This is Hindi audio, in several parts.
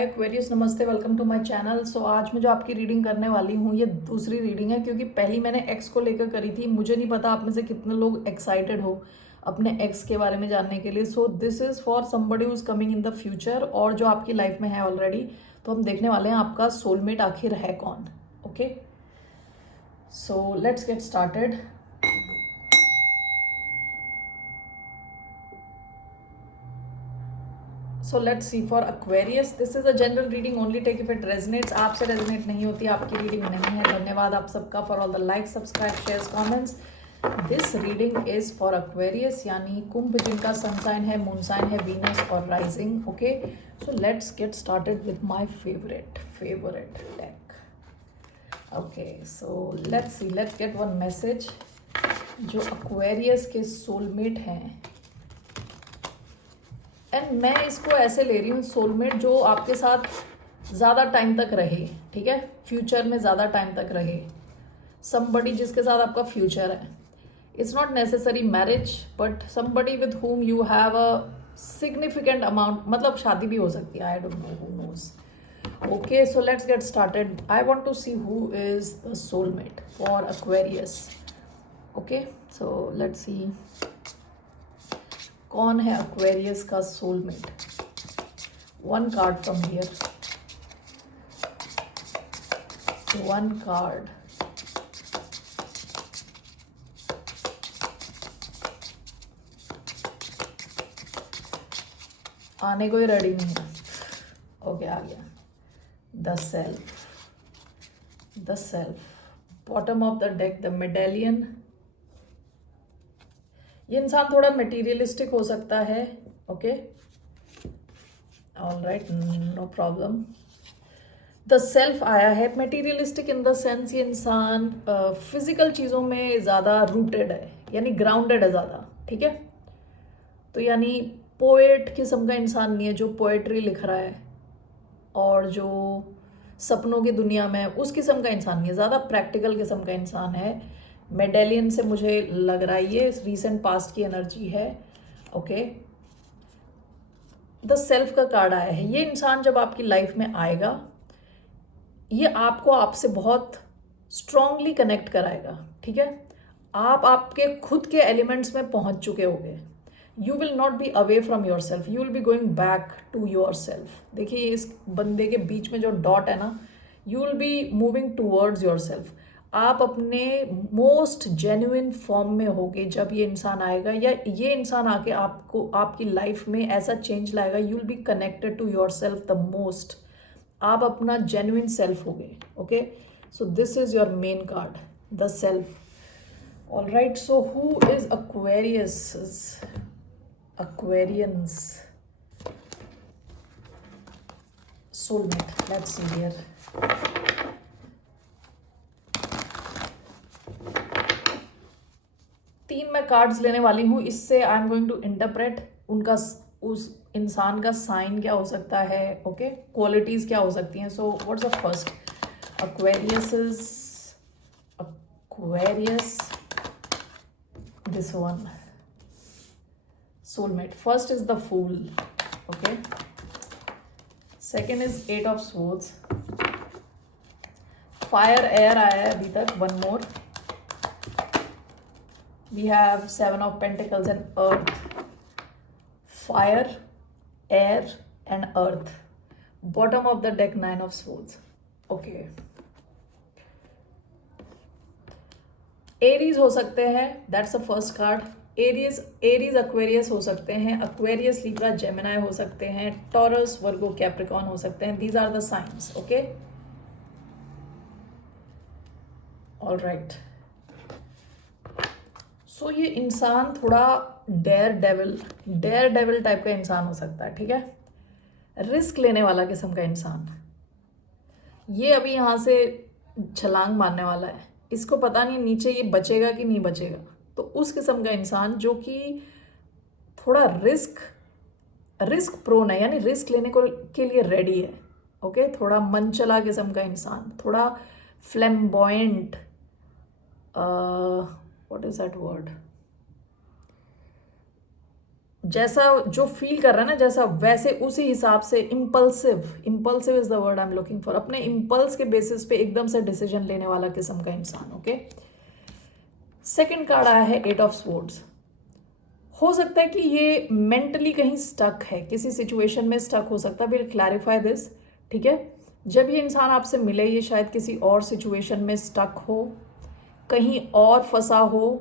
हाय एक्वेरियस, नमस्ते, वेलकम टू माय चैनल। सो आज मैं जो आपकी रीडिंग करने वाली हूँ ये दूसरी रीडिंग है, क्योंकि पहली मैंने एक्स को लेकर करी थी। मुझे नहीं पता आप में से कितने लोग एक्साइटेड हो अपने एक्स के बारे में जानने के लिए। So this is for somebody who is coming in the future, और जो आपकी लाइफ में है ऑलरेडी। तो हम देखने वाले हैं आपका सोलमेट आखिर है कौन। Okay, so let's get started. So let's see for Aquarius. This is a general reading, only take if it resonates. आपसे रेजनेट नहीं होती, आपकी रीडिंग नहीं है। धन्यवाद आप सबका for all the like, subscribe, shares, comments. This reading is for Aquarius, यानी कुंभ, जिनका सन साइन है, मून साइन है वीनस और rising. Okay, so let's get started with my favourite deck. Okay, so let's C, let's get one message जो Aquarius के सोलमेट हैं। एंड मैं इसको ऐसे ले रही हूँ, सोलमेट जो आपके साथ ज़्यादा टाइम तक रहे, ठीक है, फ्यूचर में ज़्यादा टाइम तक रहे। समबडी जिसके साथ आपका फ्यूचर है। It's not necessary marriage, but somebody with whom you have a significant amount, मतलब शादी भी हो सकती है, I don't know, who knows. Okay, so let's get started. I want to see who is the soulmate for Aquarius. Okay, so let's see कौन है Aquarius का soulmate. One card from here, one card. आने को ही रेडी नहीं है। ओके, आ गया। The self, the self. Bottom of the deck, the medallion. ये इंसान थोड़ा मटेरियलिस्टिक हो सकता है। Okay, all right, no problem. The self आया है। मटेरियलिस्टिक इन द सेंस ये इंसान फिजिकल चीज़ों में ज़्यादा रूटेड है, यानी ग्राउंडेड है ज़्यादा, ठीक है। तो यानी पोएट किस्म का इंसान नहीं है जो पोएट्री लिख रहा है और जो सपनों की दुनिया में है, उस किस्म का इंसान नहीं है, ज़्यादा प्रैक्टिकल किस्म का इंसान है। मेडेलियन से मुझे लग रहा है ये रीसेंट पास्ट की एनर्जी है। ओके, द सेल्फ का कार्ड आया है। ये इंसान जब आपकी लाइफ में आएगा, ये आपको आपसे बहुत स्ट्रांगली कनेक्ट कराएगा, ठीक है। आप आपके खुद के एलिमेंट्स में पहुंच चुके होगे। You will not be away from your self, you will be going back to your self. देखिए इस बंदे के बीच में जो डॉट है ना, you will be moving towards your self. आप अपने मोस्ट जेन्युइन फॉर्म में होगे जब ये इंसान आएगा, या ये इंसान आके आपको आपकी लाइफ में ऐसा चेंज लाएगा। You will be connected to your self the most. आप अपना जेन्युइन सेल्फ होगे। Okay, so this is your main card, the self. All right, so who is Aquarians soulmate? Let's see here. तीन मैं कार्ड्स लेने वाली हूँ, इससे I am going to interpret उनका, उस इंसान का साइन क्या हो सकता है। ओके, क्वालिटीज क्या हो सकती हैं। So what's the first Aquarius, this one, soulmate. First is the Fool. Okay, second is Eight of Swords. Fire, air आया है अभी तक, one more. We have Seven of Pentacles and Earth. Fire, air and Earth. Bottom of the deck, Nine of Swords. Okay. Aries हो सकते हैं, that's the first card. Aries Aquarius हो सकते हैं, Aquarius Libra Gemini हो सकते हैं, टॉरस वर्गो कैप्रिकॉन हो सकते हैं। These are the science. Okay, all right. So ये इंसान थोड़ा डेयर डेविल टाइप का इंसान हो सकता है, ठीक है। रिस्क लेने वाला किस्म का इंसान। ये अभी यहाँ से छलांग मारने वाला है, इसको पता नहीं नीचे ये बचेगा कि नहीं बचेगा। तो उस किस्म का इंसान जो कि थोड़ा रिस्क प्रोन है, यानी रिस्क लेने को के लिए रेडी है। ओके, थोड़ा मनचला किस्म का इंसान, थोड़ा flamboyant, what is that word, जैसा जो फील कर रहा है ना, जैसा वैसे उसी हिसाब से impulsive is the word I am looking for, अपने इम्पल्स के बेसिस पे एकदम से डिसीजन लेने वाला किस्म का इंसान। ओके, सेकंड कार्ड आया है 8 ऑफ स्वॉर्ड्स। हो सकता है कि ये मेंटली कहीं स्टक है, किसी सिचुएशन में स्टक हो सकता है। विल क्लैरिफाई दिस, ठीक है। जब ये इंसान आपसे मिले, ये शायद किसी और सिचुएशन में स्टक हो, कहीं और फंसा हो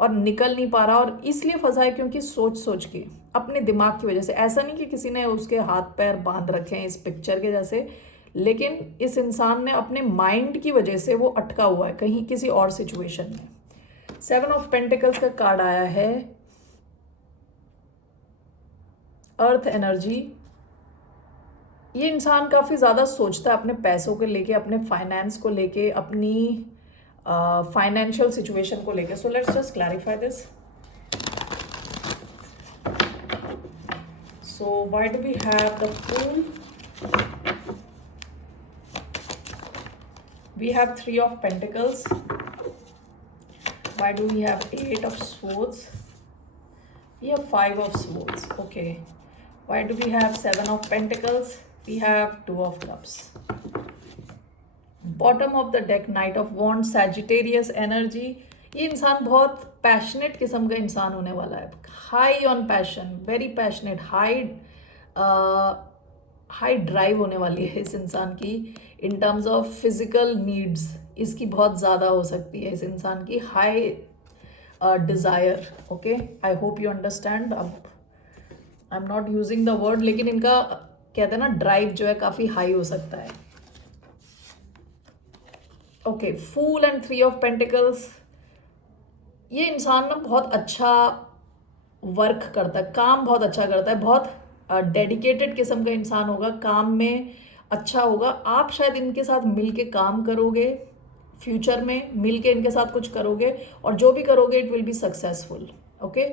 और निकल नहीं पा रहा, और इसलिए फंसा है क्योंकि सोच सोच के, अपने दिमाग की वजह से। ऐसा नहीं कि किसी ने उसके हाथ पैर बांध रखे हैं इस पिक्चर के जैसे, लेकिन इस इंसान ने अपने माइंड की वजह से वो अटका हुआ है कहीं किसी और सिचुएशन में। 7 ऑफ पेंटिकल्स का कार्ड आया है, अर्थ एनर्जी। ये इंसान काफ़ी ज़्यादा सोचता है अपने पैसों को लेके, अपने फाइनेंस को लेके, अपनी फाइनेंशियल सिचुएशन को लेके। So let's just clarify this. So why do we have the Fool? We have 3 of Pentacles. Why do we have 8 of Swords? We have 5 of Swords. Okay. Why do we have 7 of Pentacles? We have 2 of Cups. Bottom of the deck, Knight of Wands, Sagittarius energy. ये इंसान बहुत पैशनेट किस्म का इंसान होने वाला है, high on passion, very passionate, high drive होने वाली है इस इंसान की। In terms of physical needs इसकी बहुत ज़्यादा हो सकती है, इस इंसान की high desire. Okay, I hope you understand. अब I am not using the word, लेकिन इनका कहते हैं ना ड्राइव जो है काफ़ी हाई हो सकता है। Okay, fool and 3 of pentacles. ये इंसान ना बहुत अच्छा वर्क करता है, काम बहुत अच्छा करता है, बहुत डेडिकेटेड किस्म का इंसान होगा, काम में अच्छा होगा। आप शायद इनके साथ मिल के काम करोगे, फ्यूचर में मिल के इनके साथ कुछ करोगे, और जो भी करोगे it will be successful. Okay,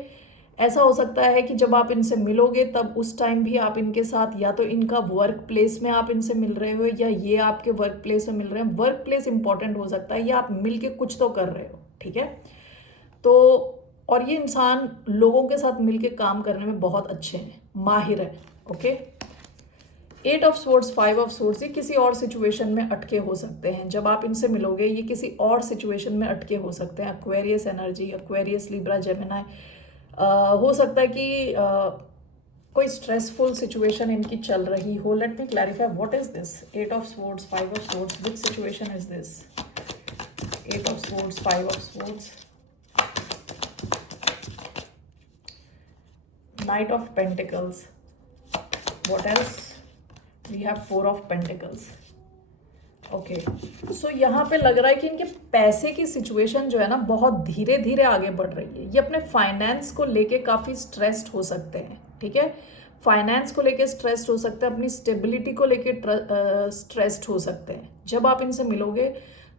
ऐसा हो सकता है कि जब आप इनसे मिलोगे तब उस टाइम भी आप इनके साथ, या तो इनका वर्क प्लेस में आप इनसे मिल रहे हो, या ये आपके वर्क प्लेस में मिल रहे हैं। वर्क प्लेस इंपॉर्टेंट हो सकता है, या आप मिल के कुछ तो कर रहे हो, ठीक है। तो और ये इंसान लोगों के साथ मिलके काम करने में बहुत अच्छे हैं, माहिर हैं। Okay, 8 of swords, 5 of swords, ये किसी और सिचुएशन में अटके हो सकते हैं। जब आप इनसे मिलोगे ये किसी और सिचुएशन में अटके हो सकते हैं। Aquarius energy, Aquarius, Libra, Gemini. हो सकता है कि कोई स्ट्रेसफुल सिचुएशन इनकी चल रही हो। Let me clarify what is this 8 of swords, 5 of swords, which situation is this 8 of swords, 5 of swords, Knight of Pentacles. What else? We have 4 of Pentacles. Okay, सो यहाँ पे लग रहा है कि इनके पैसे की सिचुएशन जो है ना बहुत धीरे धीरे आगे बढ़ रही है। ये अपने फाइनेंस को लेके काफ़ी स्ट्रेस्ड हो सकते हैं, ठीक है। फाइनेंस को लेके स्ट्रेस्ड हो सकते हैं, अपनी स्टेबिलिटी को लेके स्ट्रेस्ड हो सकते हैं। जब आप इनसे मिलोगे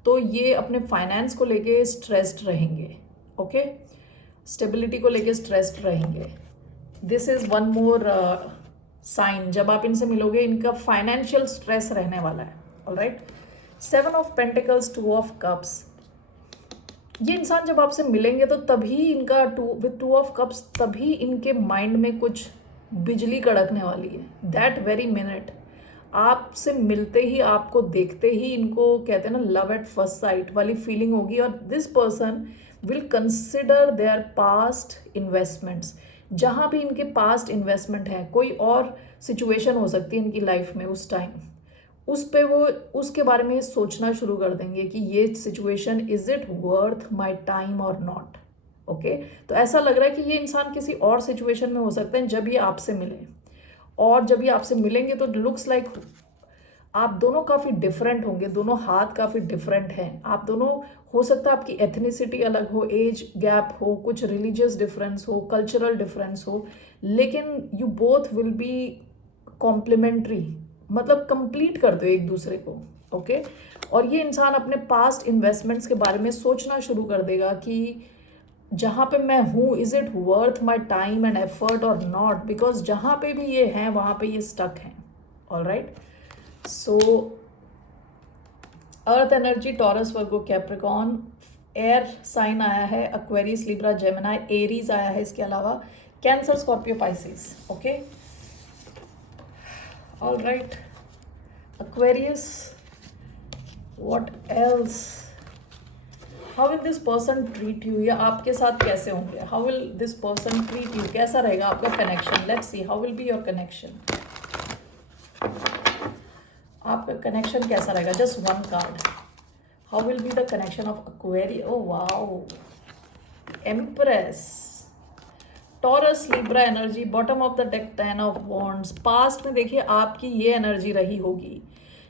तो ये अपने फाइनेंस को लेके स्ट्रेस्ड रहेंगे। ओके, स्टेबिलिटी को लेके स्ट्रेस्ड रहेंगे। This is one more sign, जब आप इनसे मिलोगे इनका फाइनेंशियल स्ट्रेस रहने वाला है। Alright, 7 of pentacles, 2 of cups. ये इंसान जब आपसे मिलेंगे तो तभी इनका विद 2 ऑफ कप्स, तभी इनके माइंड में कुछ बिजली कड़कने वाली है। दैट वेरी मिनट आपसे मिलते ही, आपको देखते ही इनको कहते हैं ना लव एट फर्स्ट साइट वाली फीलिंग होगी, और this person will consider there past investments. जहाँ भी इनके पास्ट इन्वेस्टमेंट है, कोई और सिचुएशन हो सकती है इनकी लाइफ में उस टाइम, उस पे वो उसके बारे में सोचना शुरू कर देंगे कि ये situation is it worth my time और नॉट। ओके, तो ऐसा लग रहा है कि ये इंसान किसी और सिचुएशन में हो सकते हैं जब ये आपसे मिले, और जब ये आपसे मिलेंगे तो लुक्स लाइक आप दोनों काफ़ी डिफरेंट होंगे, दोनों हाथ काफ़ी डिफरेंट हैं। आप दोनों, हो सकता है आपकी एथनिसिटी अलग हो, एज गैप हो, कुछ रिलीजियस डिफरेंस हो, कल्चरल डिफरेंस हो, लेकिन you both will be complementary, मतलब कंप्लीट कर दो एक दूसरे को। ओके, और ये इंसान अपने पास्ट इन्वेस्टमेंट्स के बारे में सोचना शुरू कर देगा कि जहाँ पे मैं हूँ is it worth my time and effort और नॉट, बिकॉज जहाँ पे भी ये हैं वहाँ पे ये स्टक हैं। ऑलराइट, सो अर्थ एनर्जी, टॉरस, वर्गो, कैप्रिकॉन, एयर साइन आया है, एक्वेरियस, लिब्रा, जेमिनी, एरीज आया है। इसके अलावा cancer, Scorpio, Pisces. Okay, all right. Aquarius, what else? How will this person treat you? या आपके साथ कैसे होंगे? How will this person treat you? कैसा रहेगा आपका connection? Let's see how will be your connection. आपका कनेक्शन कैसा रहेगा? Just one card. How will be the connection of Aquarius? Oh wow, Empress. Taurus, Libra energy, bottom of the deck 10 of wands. Past में देखिए आपकी ये एनर्जी रही होगी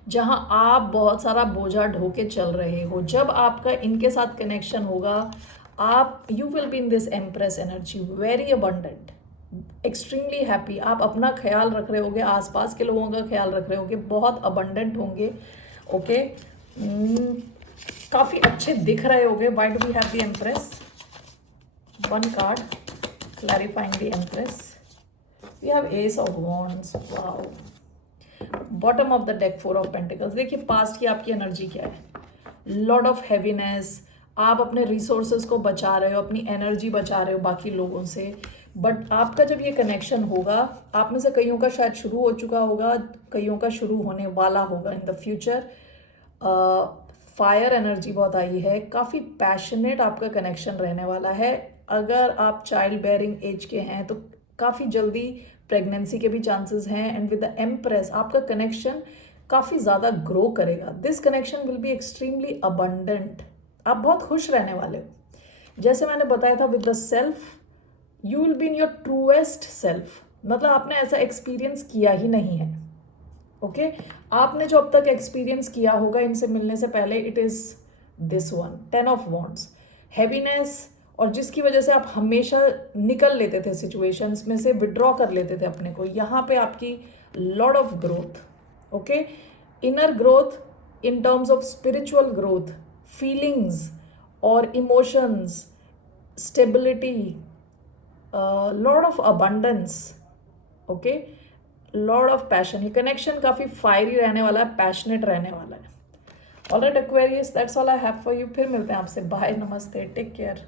जहां आप बहुत सारा बोझा ढोके चल रहे हो. जब आपका इनके साथ कनेक्शन होगा, आप you will be in this empress energy, very abundant, extremely happy. आप अपना ख्याल रख रहे होगे, आसपास के लोगों का ख्याल रख रहे होगे, बहुत अबंडेंट होंगे. ओके, काफ़ी अच्छे दिख रहे होगे. Why do we have the empress? One card clarifying the empress. We have ace of wands. wow. bottom of the deck 4 of pentacles. देखिए पास्ट की आपकी एनर्जी क्या है? Lord of heaviness. आप अपने रिसोर्सेज को बचा रहे हो, अपनी एनर्जी बचा रहे हो बाकी लोगों से. बट आपका जब ये कनेक्शन होगा, आप में से कईयों का शायद शुरू हो चुका होगा, कईयों का शुरू होने वाला होगा in the future. Fire energy बहुत आई है. काफ़ी पैशनेट आपका कनेक्शन रहने वाला है. अगर आप चाइल्ड बेयरिंग एज के हैं तो काफ़ी जल्दी प्रेगनेंसी के भी चांसेस हैं. एंड विद द एम्प्रेस आपका कनेक्शन काफ़ी ज़्यादा ग्रो करेगा. This connection will be extremely abundant. आप बहुत खुश रहने वाले हो. जैसे मैंने बताया था with the self, you will be in your truest self. मतलब आपने ऐसा एक्सपीरियंस किया ही नहीं है. ओके, आपने जो अब तक एक्सपीरियंस किया होगा इनसे मिलने से पहले, it is this one, 10 of wands, heaviness. और जिसकी वजह से आप हमेशा निकल लेते थे सिचुएशंस में से, विड्रॉ कर लेते थे अपने को. यहाँ पे आपकी lot of growth. Okay, inner growth in terms of spiritual growth, feelings और emotions, stability, lot of abundance. Okay, lord of passion. ये कनेक्शन काफ़ी फायरी रहने वाला है, पैशनेट रहने वाला है. All right Aquarius, that's all I have for you. फिर मिलते हैं आपसे. बाय, नमस्ते, टेक केयर.